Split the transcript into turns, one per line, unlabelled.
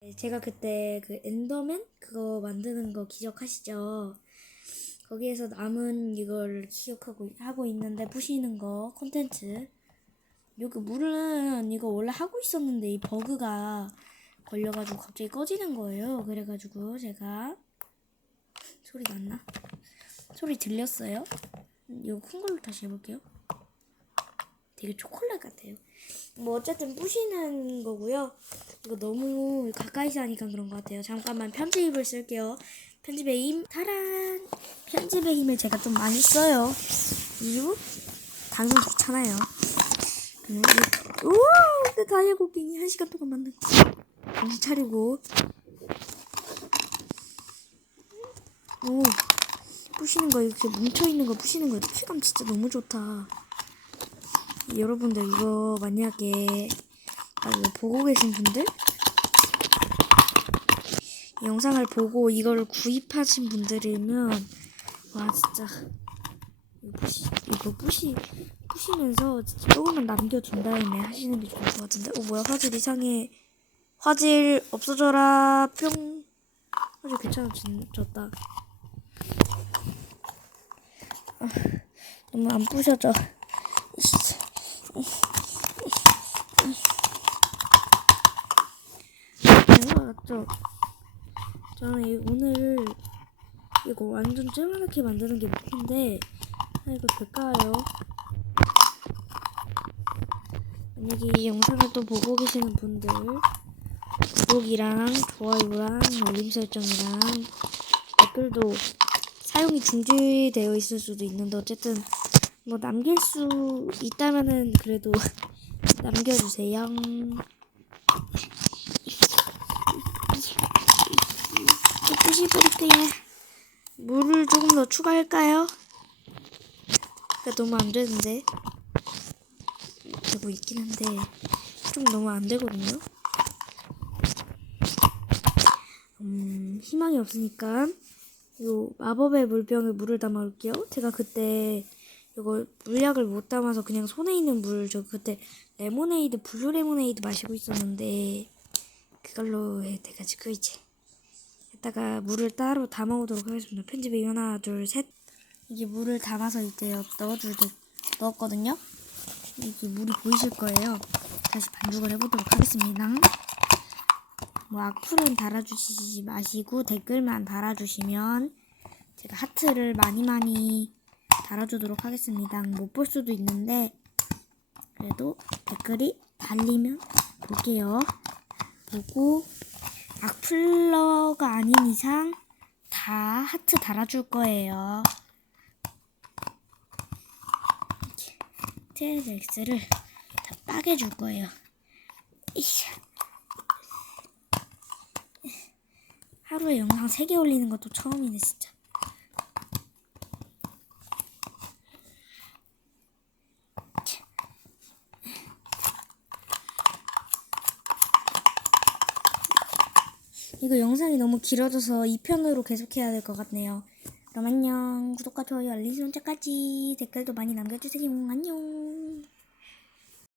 네, 제가 그때 그 엔더맨 그거 만드는 거 기억하시죠? 거기에서 남은 이걸 기억하고 하고 있는데 부시는 거 콘텐츠. 여기 물은 이거 원래 하고 있었는데 이 버그가 걸려가지고 갑자기 꺼지는 거예요. 그래가지고 제가 소리 났나? 소리 들렸어요? 이거 큰 걸로 다시 해볼게요. 되게 초콜릿 같아요. 뭐 어쨌든 부시는 거고요. 이거 너무 가까이서 하니까 그런 것 같아요. 잠깐만 편집을 쓸게요. 편집의 힘, 타란! 편집의 힘을 제가 좀 많이 써요. 이유? 방송 귀찮아요. 음, 이- 우와! 내 다이아 곡괭이 한 시간 동안 만든 거. 정신 차리고. 오, 부시는 거 이렇게 뭉쳐 있는 거 부시는 거 피감 진짜 너무 좋다. 여러분들 이거 만약에 아, 이거 보고 계신 분들? 이 영상을 보고 이걸 구입하신 분들이면 와 진짜. 이거 부시면서 진짜 조금만 남겨둔 다음에 하시는 게 좋을 것 같은데. 어 뭐야? 화질 이상해. 화질 없어져라. 뿅. 화질 괜찮아졌다. 아, 너무 안 부셔져. 제가 맞죠? 저는 이- 오늘 이거 완전 쬐만하게 만드는 게 목표인데 아 이거 될까요? 만약에 이 영상을 또 보고 계시는 분들 구독이랑 좋아요랑 알림 설정이랑 댓글도 사용이 중지되어 있을 수도 있는데 어쨌든 뭐 남길 수 있다면은 그래도 남겨주세요. 뿌시 뿌릴게요. 물을 조금 더 추가할까요? 그러니까 너무 안 되는데 되고 있긴 한데 좀 너무 안 되거든요. 음 희망이 없으니까 요 마법의 물병에 물을 담아 올게요. 제가 그때 이거 물약을 못 담아서 그냥 손에 있는 물 저 그때 레모네이드 블루 레모네이드 마시고 있었는데 그걸로 해 돼가지고 이제 이따가 물을 따로 담아오도록 하겠습니다. 편집에 하나 둘 셋 이게 물을 담아서 이제 넣어줄 때 넣었거든요. 이게 물이 보이실 거예요. 다시 반죽을 해보도록 하겠습니다. 뭐 악플은 달아주시지 마시고 댓글만 달아주시면 제가 하트를 많이 많이 달아주도록 하겠습니다. 못 볼 수도 있는데 그래도 댓글이 달리면 볼게요. 보고 악플러가 아닌 이상 다 하트 달아줄 거예요. TSX를 다 빠개줄 거예요. 이샤. 하루에 영상 3개 올리는 것도 처음이네 진짜. 이거 영상이 너무 길어져서 2편으로 계속해야 될 것 같네요. 그럼 안녕. 구독과 좋아요, 알림 설정까지 댓글도 많이 남겨주세요. 안녕.